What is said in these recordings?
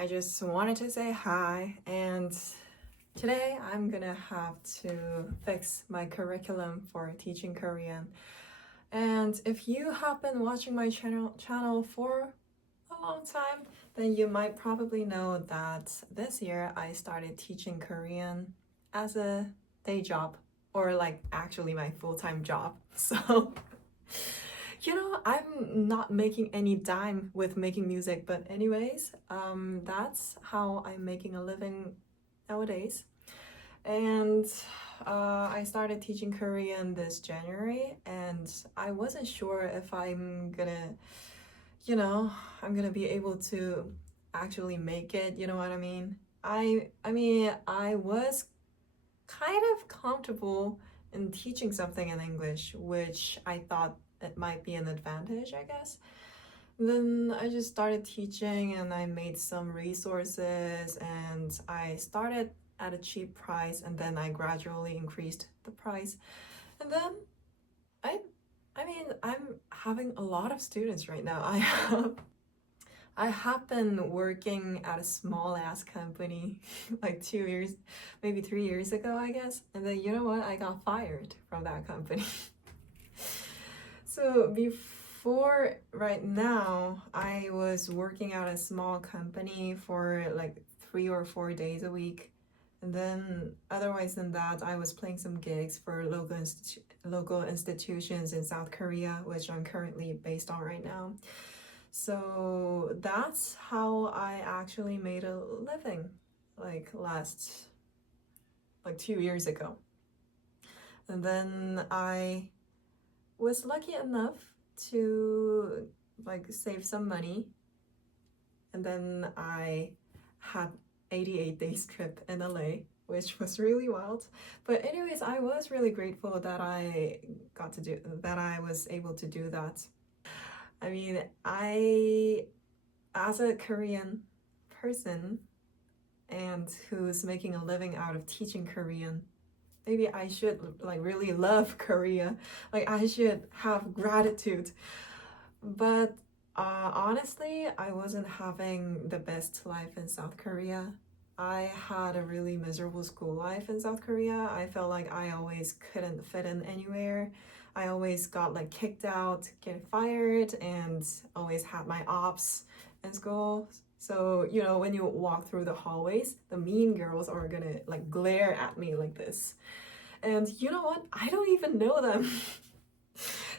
I just wanted to say hi, and today I'm gonna have to fix my curriculum for teaching Korean. And if you have been watching my channel for a long time, then you might probably know that this year I started teaching Korean as a day job, or like actually my full-time job. So I'm not making any dime with making music, but anyways, that's how I'm making a living nowadays. And I started teaching Korean this January, and I wasn't sure if you know, I'm gonna be able to actually make it, you know what I mean? I was kind of comfortable in teaching something in English, which I thought it might be an advantage, I guess. Then I just started teaching and I made some resources and I started at a cheap price and then I gradually increased the price. And then I I'm having a lot of students right now. I have been working at a small ass company like 2 years, maybe 3 years ago, I guess. And then you know what? I got fired from that company. So before right now, I was working at a small company for like 3 or 4 days a week. And then otherwise than that, I was playing some gigs for local institutions in South Korea, which I'm currently based on right now. So that's how I actually made a living like 2 years ago. And then I was lucky enough to like save some money. And then I had 88 days trip in LA, which was really wild. But anyways, I was really grateful that I was able to do that. I mean, as a Korean person and who's making a living out of teaching Korean, maybe I should like really love Korea. Like I should have gratitude. But honestly, I wasn't having the best life in South Korea. I had a really miserable school life in South Korea. I felt like I always couldn't fit in anywhere. I always got like kicked out, get fired, and always had my ops in school. So, when you walk through the hallways, the mean girls are gonna like glare at me like this. And you know what? I don't even know them.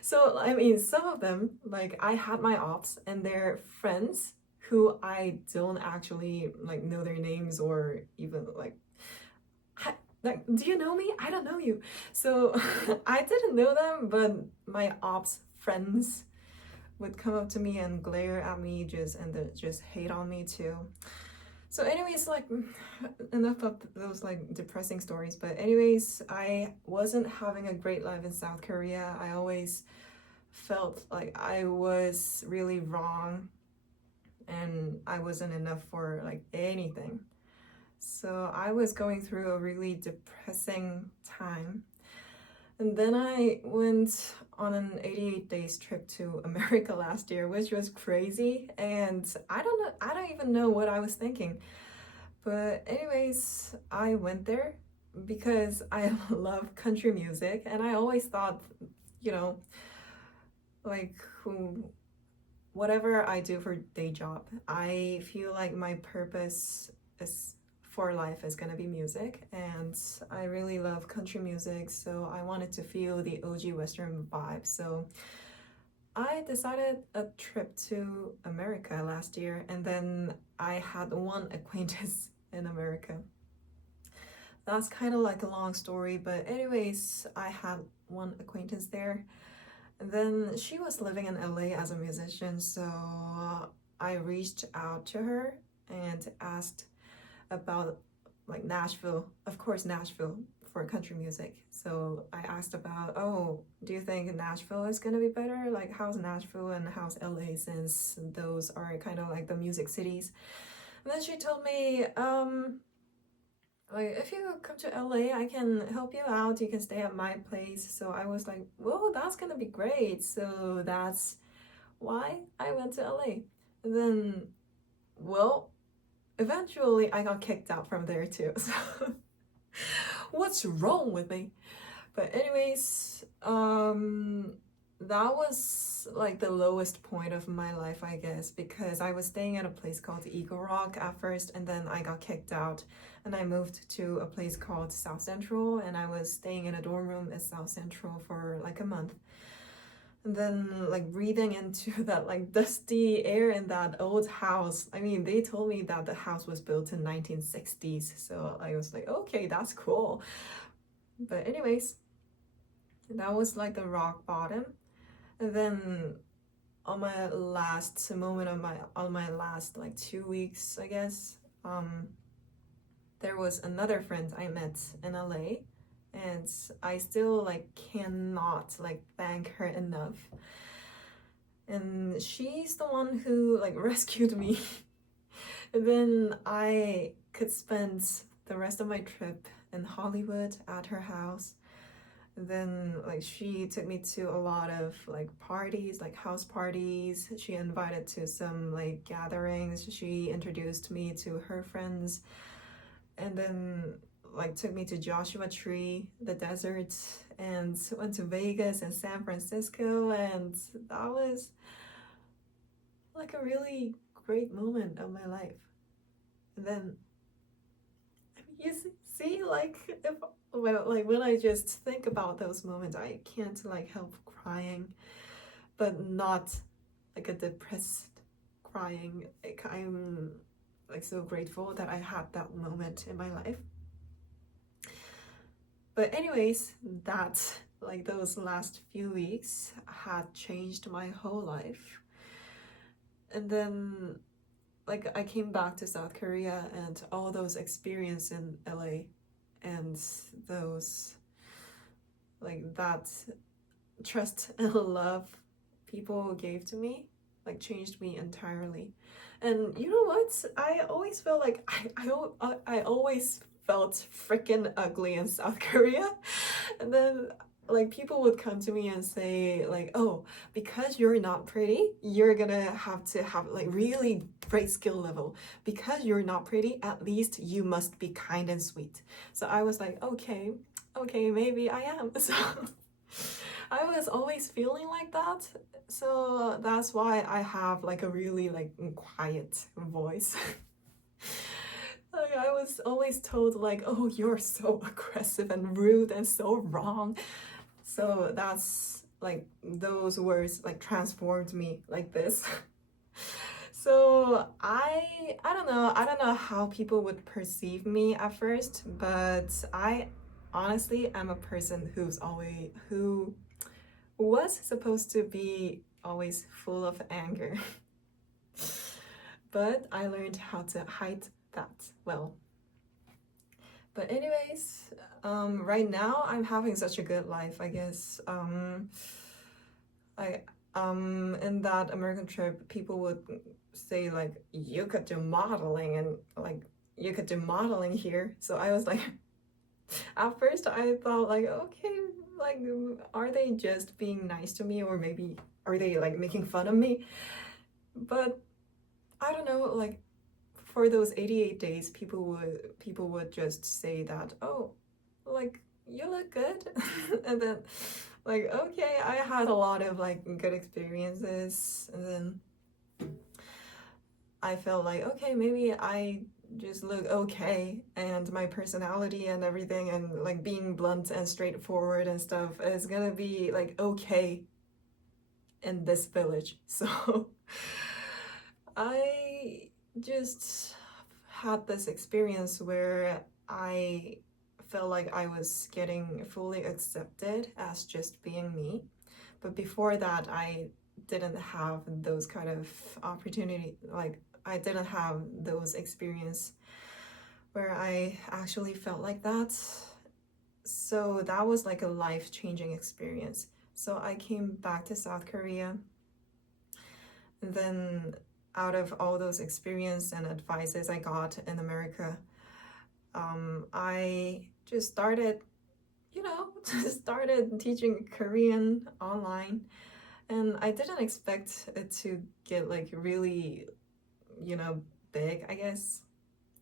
So, I mean, some of them, like I had my ops and their friends who I don't actually like know their names or even like, do you know me? I don't know you. So I didn't know them, but my ops friends would come up to me and glare at me just hate on me too. So anyways, like enough of those like depressing stories, but anyways, I wasn't having a great life in South Korea. I always felt like I was really wrong and I wasn't enough for like anything. So I was going through a really depressing time. And then I went on an 88 days trip to America last year, which was crazy. And I don't even know what I was thinking. But anyways, I went there because I love country music and I always thought, you know, like whatever I do for day job, I feel like my purpose is for life is gonna be music, and I really love country music, so I wanted to feel the OG Western vibe. So I decided a trip to America last year, and then I had one acquaintance in America. That's kind of like a long story, but anyways, I had one acquaintance there. And then she was living in LA as a musician, so I reached out to her and asked about like Nashville, of course, Nashville for country music. So I asked about, oh, do you think Nashville is gonna be better? Like, how's Nashville and how's LA, since those are kind of like the music cities? And then she told me, like, if you come to LA, I can help you out. You can stay at my place. So I was like, whoa, that's gonna be great. So that's why I went to LA. And then, well, eventually I got kicked out from there too. So what's wrong with me? But anyways, that was like the lowest point of my life, I guess, because I was staying at a place called Eagle Rock at first, and then I got kicked out, and I moved to a place called South Central, and I was staying in a dorm room at South Central for like a month. And then like breathing into that like dusty air in that old house. I mean, they told me that the house was built in 1960s, so I was like, okay, that's cool. But anyways, that was like the rock bottom. And then on my last moment of my last like 2 weeks, I guess, there was another friend I met in LA, and I still like cannot like thank her enough. And she's the one who like rescued me. And then I could spend the rest of my trip in Hollywood at her house. And then like she took me to a lot of like parties, like house parties. She invited to some like gatherings. She introduced me to her friends. And then like took me to Joshua Tree, the desert, and went to Vegas and San Francisco, and that was like a really great moment of my life. And then you see like if when I just think about those moments, I can't like help crying, but not like a depressed crying. Like I'm like so grateful that I had that moment in my life. But anyways, that like those last few weeks had changed my whole life. And then like I came back to South Korea, and all those experiences in LA and those like that trust and love people gave to me like changed me entirely. And you know what? I always feel like I always felt freaking ugly in South Korea. And then like people would come to me and say like, oh, because you're not pretty, you're gonna have to have like really great skill level. Because you're not pretty, at least you must be kind and sweet. So I was like, okay, maybe I am. So I was always feeling like that. So that's why I have like a really like quiet voice. Like I was always told like, oh, you're so aggressive and rude and so wrong. So that's like those words like transformed me like this. So I don't know how people would perceive me at first, but I honestly am a person who was supposed to be always full of anger. But I learned how to hide that well. But anyways, right now I'm having such a good life, I guess. In that American trip, people would say like, you could do modeling, and like you could do modeling here. So I was like, at first I thought like, okay, like are they just being nice to me, or maybe are they like making fun of me? But I don't know, like for those 88 days, people would just say that, oh, like you look good. And then like, okay, I had a lot of like good experiences, and then I felt like, okay, maybe I just look okay, and my personality and everything, and like being blunt and straightforward and stuff is gonna be like okay in this village. So I just had this experience where I felt like I was getting fully accepted as just being me. But before that, I didn't have those kind of opportunity, like I didn't have those experience where I actually felt like that. So that was like a life-changing experience. So I came back to South Korea, and then out of all those experience and advices I got in America, I just started, started teaching Korean online. And I didn't expect it to get like really, big, I guess.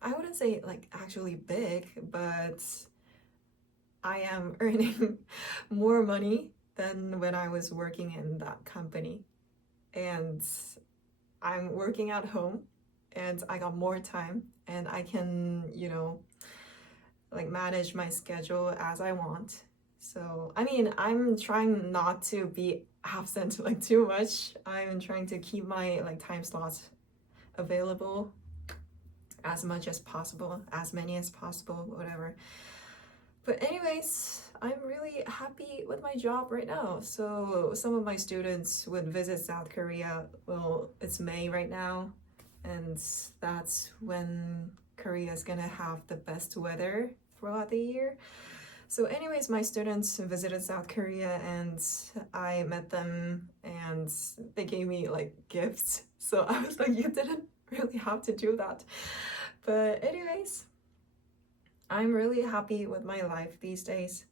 I wouldn't say like actually big, but I am earning more money than when I was working in that company. And I'm working at home and I got more time and I can, like manage my schedule as I want. So, I mean, I'm trying not to be absent like too much. I'm trying to keep my like time slots available as much as possible, as many as possible, whatever. But anyways, I'm really happy with my job right now. So some of my students would visit South Korea. Well, it's May right now, and that's when Korea is gonna have the best weather throughout the year. So anyways, my students visited South Korea and I met them and they gave me like gifts. So I was like, you didn't really have to do that. But anyways, I'm really happy with my life these days.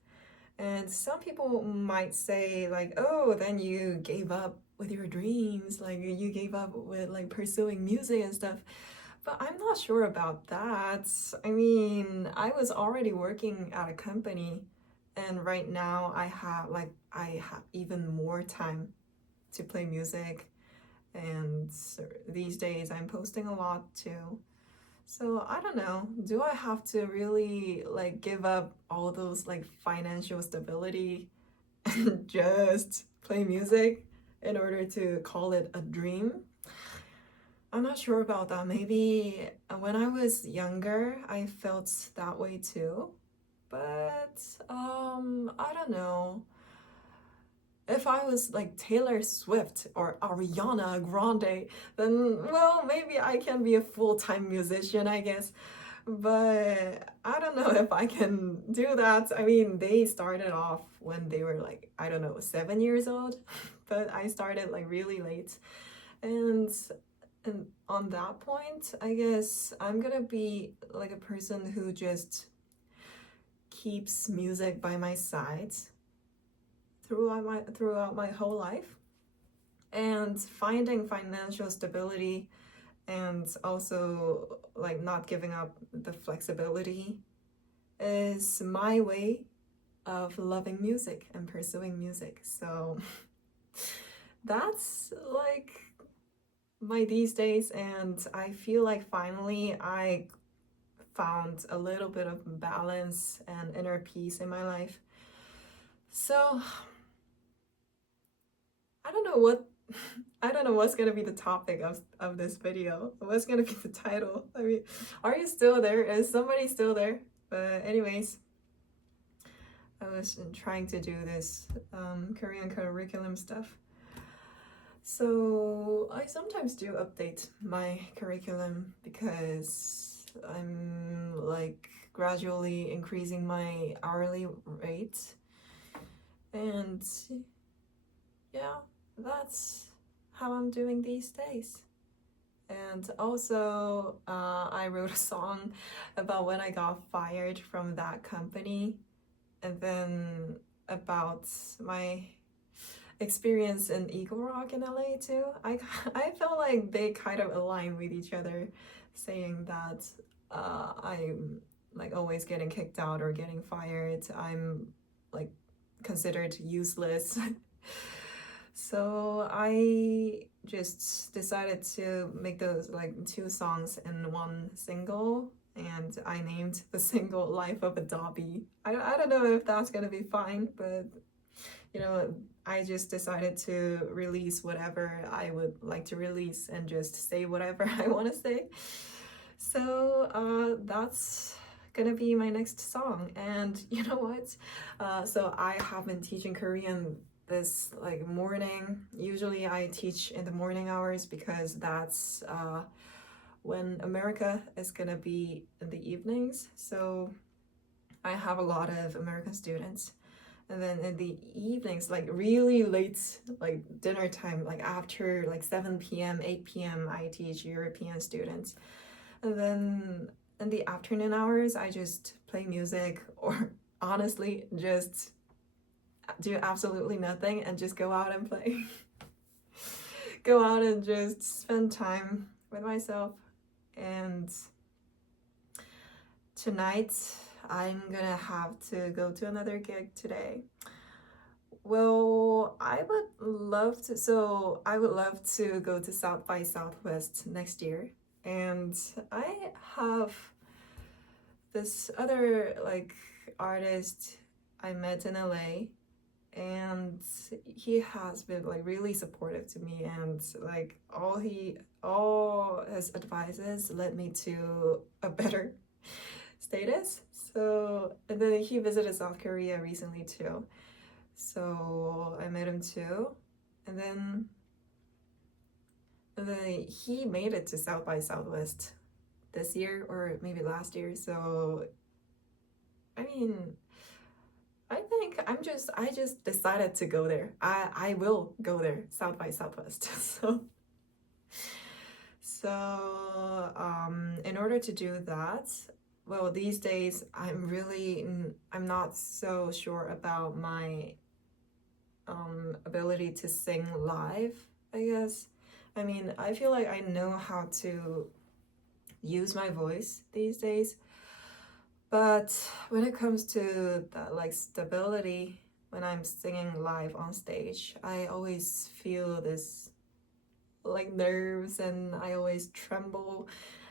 And some people might say like, oh, then you gave up with your dreams, like you gave up with like pursuing music and stuff. But I'm not sure about that. I mean, I was already working at a company and right now I have even more time to play music and these days I'm posting a lot too. So I don't know, do I have to really like give up all those like financial stability and just play music in order to call it a dream? I'm not sure about that. Maybe when I was younger, I felt that way too. But I don't know. If I was like Taylor Swift or Ariana Grande, then well, maybe I can be a full-time musician, I guess. But I don't know if I can do that. I mean, they started off when they were like, I don't know, 7 years old, but I started like really late. And and on that point, I guess I'm gonna be like a person who just keeps music by my side throughout my whole life. And finding financial stability and also like not giving up the flexibility is my way of loving music and pursuing music. So that's like my these days, and I feel like finally I found a little bit of balance and inner peace in my life. So I don't know what I don't know what's gonna be the topic of this video. What's gonna be the title? I mean, are you still there? Is somebody still there? But anyways, I was trying to do this Korean curriculum stuff. So I sometimes do update my curriculum because I'm like gradually increasing my hourly rate. And yeah, that's how I'm doing these days. And also, I wrote a song about when I got fired from that company, and then about my experience in Eagle Rock in LA too. I felt like they kind of align with each other, saying that I'm like always getting kicked out or getting fired. I'm like considered useless. So I just decided to make those like two songs in one single, and I named the single Life of a Dobby. I don't know if that's gonna be fine, but I just decided to release whatever I would like to release and just say whatever I want to say. So that's gonna be my next song. And you know what? So I have been teaching Korean this like morning. Usually I teach in the morning hours because that's when America is gonna be in the evenings. So I have a lot of American students. And then in the evenings, like really late, like dinner time, like after like 7 p.m., 8 p.m., I teach European students. And then in the afternoon hours, I just play music or honestly just do absolutely nothing and just go out and play. Go out and just spend time with myself. And tonight I'm gonna have to go to another gig today. Well, I would love to go to South by Southwest next year. And I have this other like artist I met in LA, and he has been like really supportive to me, and like all his advices led me to a better status. So, and then he visited South Korea recently too. So I met him too. And then he made it to South by Southwest this year or maybe last year. So I mean, I think I just decided to go there. I will go there, South by Southwest. So in order to do that, well, these days I'm not so sure about my ability to sing live, I guess. I mean, I feel like I know how to use my voice these days, but when it comes to that like stability when I'm singing live on stage, I always feel this like nerves, and I always tremble,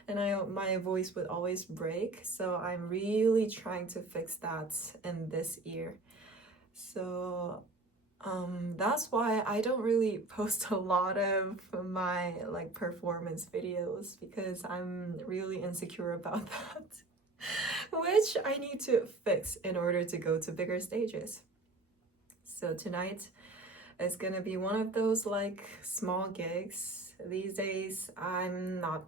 and my voice would always break. So I'm really trying to fix that in this year. So that's why I don't really post a lot of my like performance videos, because I'm really insecure about that, which I need to fix in order to go to bigger stages. So tonight is gonna be one of those like small gigs. These days I'm not,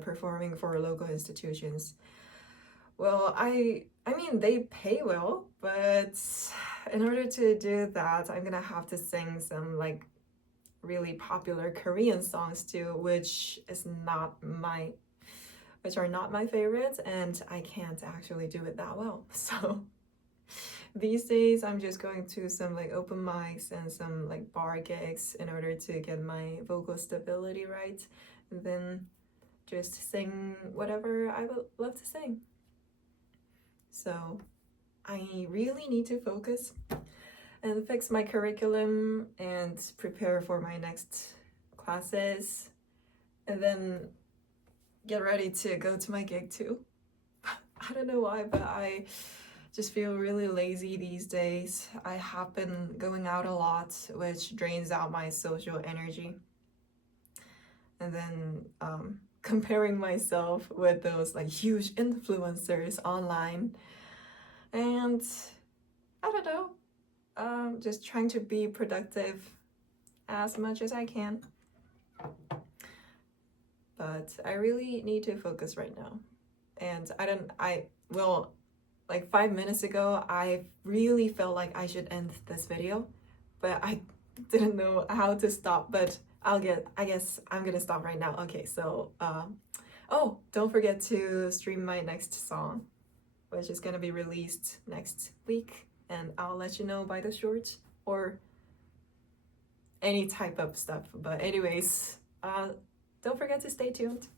performing for local institutions. Well, I mean, they pay well, but in order to do that, I'm gonna have to sing some like really popular Korean songs too, which are not my favorites, and I can't actually do it that well. So these days I'm just going to some like open mics and some like bar gigs in order to get my vocal stability right, and then just sing whatever I would love to sing. So I really need to focus and fix my curriculum and prepare for my next classes, and then get ready to go to my gig too. I don't know why, but I just feel really lazy these days. I have been going out a lot, which drains out my social energy. And then comparing myself with those like huge influencers online. And I don't know, just trying to be productive as much as I can. But I really need to focus right now. And like 5 minutes ago, I really felt like I should end this video, but I didn't know how to stop, but I guess I'm gonna stop right now. Okay, so, oh, don't forget to stream my next song, which is gonna be released next week, and I'll let you know by the shorts or any type of stuff. But anyways, don't forget to stay tuned.